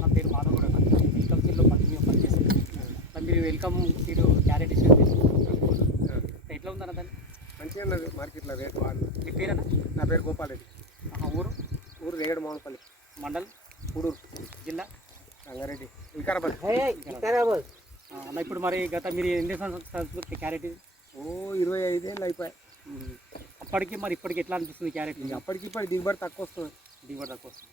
నా పేరు మాధవ్ కూడా వెల్కమ్ సీడ్లో పనిచేస్తుంది. మీరు వెల్కమ్ సీడ్ క్యారెట్ ఇష్యూ ఎట్లా ఉందన్న దాన్ని? మంచిగా ఉన్నది, మార్కెట్లో రేట్ బాగుంది. మీ పేరేనా? నా పేరు గోపాల్ రెడ్డి. ఊరు రేగడి మోహన్పల్లి, మండల్ పూడూరు, జిల్లా రంగారెడ్డి, వికారాబాద్. అన్న ఇప్పుడు మరి గత మీరు ఎన్ని సంవత్సరాలు క్యారెట్ ఇది? 25 ఏళ్ళు అయిపోయాయి. అప్పటికి మరి ఇప్పటికి ఎట్లా అనిపిస్తుంది క్యారెట్? అప్పటికి ఇప్పటి దిగుబడి తక్కువ వస్తుంది. దిగుబడి తక్కువ వస్తుంది.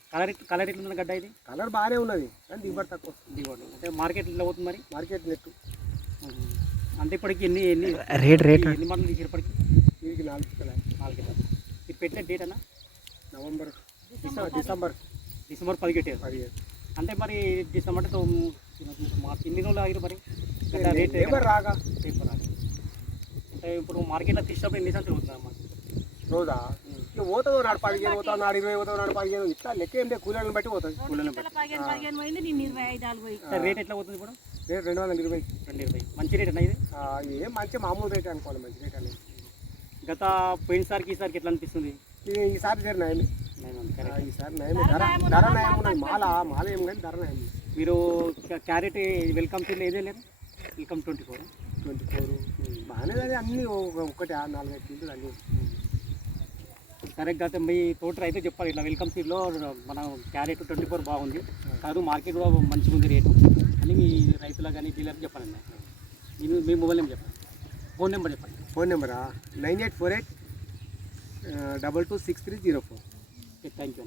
కలర్ ఎట్లా ఉంది గడ్డ ఇది? కలర్ బాగానే ఉన్నది కానీ దిగుబడి తక్కువ వస్తుంది. దిగుబడి అంటే మార్కెట్ ఎట్లా అవుతుంది మరి? మార్కెట్ నెట్టు అంటే ఇప్పటికి ఎన్ని ఎన్ని ఎన్ని మంటలు తీసి ఇప్పటికి? వీరికి 4 కిలోలు. 4 కిలోలు. ఇది పెట్టిన డేట్ అన్న? నవంబర్ డిసెంబర్ 10 పెట్టారు. 15. అంటే మరి డిసెంబర్ అంటే ఎన్ని రోజులు ఆగిరు మరి? రేట్ లేబర్ రాగా పేపర్ రాగా అంటే ఇప్పుడు మార్కెట్లో తీసినప్పుడు ఎన్ని సంవత్సరాలు అవుతుంది అమ్మా? రోజా ఇక పోతావు, నాడు 15 పోతావు, నాడు 20 పోతావు, నాడు 15 ఇట్లా లెక్క ఏం లేదు, కూలీలను బట్టి పోతుంది. కూలీలను బట్టి రేట్ ఎట్లా పోతుంది ఇప్పుడు? రేట్ 220. 220 మంచి రేట్ అన్న ఇది? ఏం మంచి మామూలు రేట్ అనుకోవాలి, మంచి రేట్ అనేది. గత పోయినసారికి ఈసారికి ఎట్లా అనిపిస్తుంది? ఈసారి ధర నయమే. ఈసారి నయమే, ధర నయం ఉన్నది. మాల ఏం కానీ ధర నయం. మీరు క్యారెట్ వెల్కమ్ సీడ్లో ఏదే లేదు? వెల్కమ్ 24 బాగానే కానీ అన్నీ ఒకటి 4-5 కింటలు అన్నీ. సరే గత మీ తోట రైతు చెప్పాలి ఇట్లా వెల్కమ్ సీడ్లో మన క్యారెట్ 24 బాగుంది కాదు, మార్కెట్ కూడా మంచిగా ఉంది రేటు అని మీ రైతులకు కానీ డీలర్కి చెప్పాలండి. మీ మొబైల్ నెంబర్ చెప్పండి, ఫోన్ నెంబర్ చెప్పండి. ఫోన్ నెంబరా 9848 226304. Thank you.